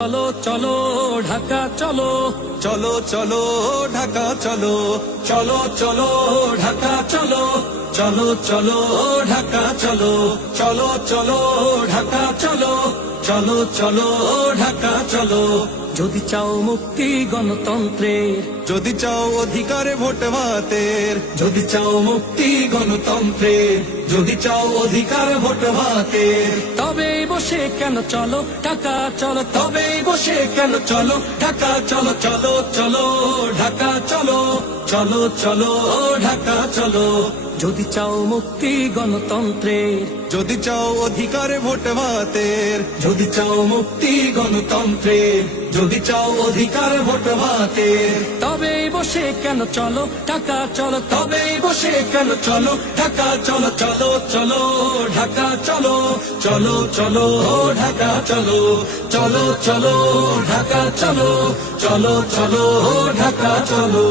চলো চলো ঢাকা চলো, চলো চলো ঢাকা চলো, চলো চলো ঢাকা চলো, চলো চলো ঢাকা চলো, চলো চলো ঢাকা চলো, চলো চলো ঢাকা চলো। যদি চাও মুক্তি গণতন্ত্রের, যদি চাও অধিকারে ভোট ভাতের, যদি চাও মুক্তি গণতন্ত্রের, যদি চাও অধিকার ভোট ভাতের, তবে বসে কেন চলো ঢাকা চলো, তবে বসে কেন চলো ঢাকা চলো, চলো চলো ঢাকা চলো, চলো চলো ঢাকা চলো। যদি চাও মুক্তি গণতন্ত্রের, যদি চাও অধিকারে ভোট ভাতের, যদি চাও মুক্তি গণতন্ত্রের, যদি চাও অধিকার ভোট ভাতের, তবে বসে কেন চলো ঢাকা চলো, তবে বসে কেন চলো ঢাকা চলো, চলো চলো ঢাকা চলো, চলো চলো ঢাকা চলো, চলো চলো ঢাকা চলো, চলো চলো ঢাকা চলো।